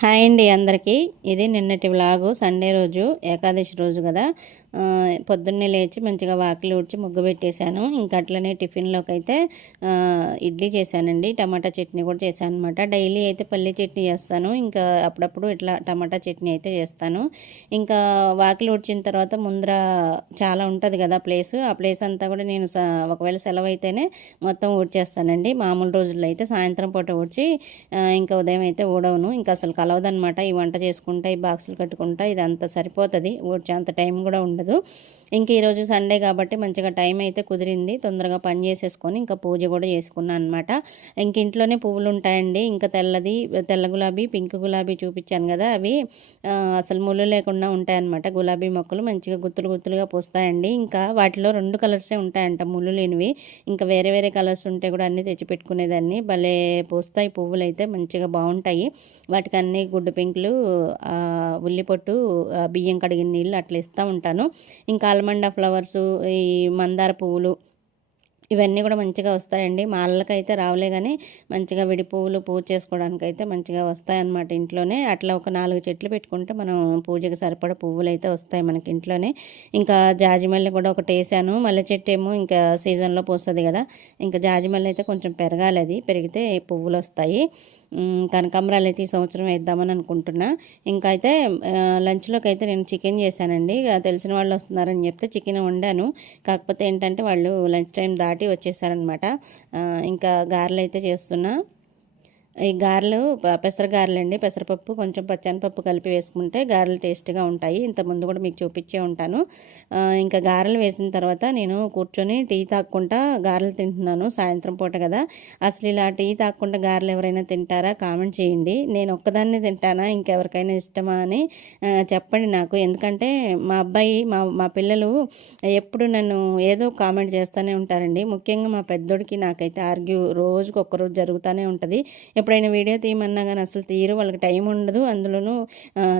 Hi అండి అందరికీ. ఇది నిన్నటి వ్లాగు. సండే రోజు, ఏకాదశి రోజు కదా. పొద్దున్నే లేచి మంచిగా వాకిలి ఊడ్చి ముగ్గు పెట్టేశాను. ఇంకా అట్లనే టిఫిన్లోకి అయితే ఇడ్లీ చేశానండి. టమాటా చట్నీ కూడా చేశాను అనమాట. డైలీ అయితే పల్లీ చట్నీ చేస్తాను, ఇంకా అప్పుడప్పుడు ఇట్లా టమాటా చట్నీ అయితే చేస్తాను. ఇంకా వాకిలి ఊడ్చిన తర్వాత ముందర చాలా ఉంటుంది కదా ప్లేస్. ఆ ప్లేస్ అంతా కూడా నేను ఒకవేళ సెలవు అయితేనే మొత్తం ఊడ్చేస్తానండి. మామూలు రోజుల్లో అయితే సాయంత్రం పూట ఊడ్చి ఇంకా ఉదయం అయితే ఊడవను. ఇంకా అసలు కలవదనమాట. ఈ వంట చేసుకుంటా, ఈ బాక్సులు కట్టుకుంటా ఇదంతా సరిపోతుంది. ఊడ్చే అంత టైం కూడా ఉండదు. ఇంక ఈరోజు సండే కాబట్టి మంచిగా టైం అయితే కుదిరింది. తొందరగా పని చేసేసుకొని ఇంకా పూజ కూడా చేసుకున్నాను అనమాట. ఇంక ఇంట్లోనే పువ్వులు ఉంటాయండి. ఇంకా తెల్ల గులాబీ, పింక్ గులాబీ చూపించాను కదా, అవి అసలు ముళ్ళు లేకుండా ఉంటాయన్నమాట. గులాబీ మొక్కలు మంచిగా గుత్తులు గుత్తులుగా పూస్తాయండి. ఇంకా వాటిలో 2 కలర్సే ఉంటాయంట, ముళ్ళు లేనివి. ఇంకా వేరే వేరే కలర్స్ ఉంటే కూడా అన్నీ తెచ్చిపెట్టుకునేదాన్ని. భలే పూస్తాయి పువ్వులు అయితే, మంచిగా బాగుంటాయి. వాటికి అన్ని గుడ్డు పెంకులు, ఉల్లిపొట్టు, బియ్యం కడిగిన నీళ్ళు అట్లా ఇస్తూ ఉంటాను. ఇంకా ఆల్మండా ఫ్లవర్సు, ఈ మందార పువ్వులు ఇవన్నీ కూడా మంచిగా వస్తాయండి. మాలలకైతే రావులే కానీ మంచిగా విడి పువ్వులు పూజ చేసుకోవడానికి అయితే మంచిగా వస్తాయన్నమాట ఇంట్లోనే. అట్లా ఒక 4 చెట్లు పెట్టుకుంటే మనం పూజకి సరిపడ పువ్వులు అయితే వస్తాయి మనకి ఇంట్లోనే. ఇంకా జాజిమల్లి కూడా ఒకటి వేసాను. మల్లె చెట్టు ఏమో ఇంకా సీజన్లో పూస్తుంది కదా. ఇంకా జాజిమల్లి అయితే కొంచెం పెరగాలి, అది పెరిగితే పువ్వులు వస్తాయి. కనకాంబరాలు అయితే ఈ సంవత్సరం వేద్దామని అనుకుంటున్నా. ఇంకా అయితే లంచ్లోకి అయితే నేను చికెన్ చేశానండి. తెలిసిన వాళ్ళు వస్తున్నారని చెప్తే చికెన్ వండాను. కాకపోతే ఏంటంటే వాళ్ళు లంచ్ టైం దాటి వచ్చేసారనమాట. ఇంకా గారెలు అయితే చేస్తున్నా. ఈ గారెలు పెసర గారెలు అండి. పెసరపప్పు కొంచెం పచ్చనిపప్పు కలిపి వేసుకుంటే గారెలు టేస్ట్గా ఉంటాయి. ఇంతకుముందు కూడా మీకు చూపించే ఉంటాను. ఇంకా గారెలు వేసిన తర్వాత నేను కూర్చొని టీ తాక్కుంటా గారెలు తింటున్నాను. సాయంత్రం పూట కదా. అసలు ఇలా టీ తాక్కుంటా గారెలు ఎవరైనా తింటారా? కామెంట్ చేయండి. నేను ఒక్కదాన్నే తింటానా, ఇంకెవరికైనా ఇష్టమా అని చెప్పండి నాకు. ఎందుకంటే మా అబ్బాయి, మా పిల్లలు ఎప్పుడు నన్ను ఏదో కామెంట్ చేస్తూనే ఉంటారండి. ముఖ్యంగా మా పెద్దోడికి నాకైతే ఆర్గ్యూ రోజుకి ఒక్కరోజు జరుగుతూనే ఉంటుంది. ఎప్పుడైనా వీడియో తీయమన్నా కానీ అసలు తీయరు, వాళ్ళకి టైం ఉండదు, అందులోనూ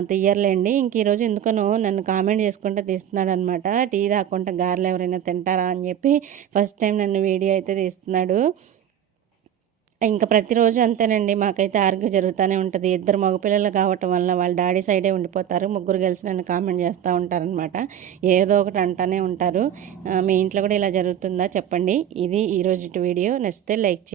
తీయర్లేండి. ఇంక ఈరోజు ఎందుకనో నన్ను కామెంట్ చేసుకుంటే తీస్తున్నాడు అనమాట. టీ తాకుండా గారెలు ఎవరైనా తింటారా అని చెప్పి ఫస్ట్ టైం నన్ను వీడియో అయితే తీస్తున్నాడు. ఇంకా ప్రతిరోజు అంతేనండి, మాకైతే ఆర్గ్యూ జరుగుతూనే ఉంటుంది. 2 మగపిల్లలు కావటం వల్ల వాళ్ళ డాడీ సైడే ఉండిపోతారు. ముగ్గురు కలిసి నన్ను కామెంట్ చేస్తూ ఉంటారనమాట. ఏదో ఒకటి అంటానే ఉంటారు. మీ ఇంట్లో కూడా ఇలా జరుగుతుందా చెప్పండి. ఇది ఈరోజు వీడియో. నచ్చితే లైక్ చేయండి.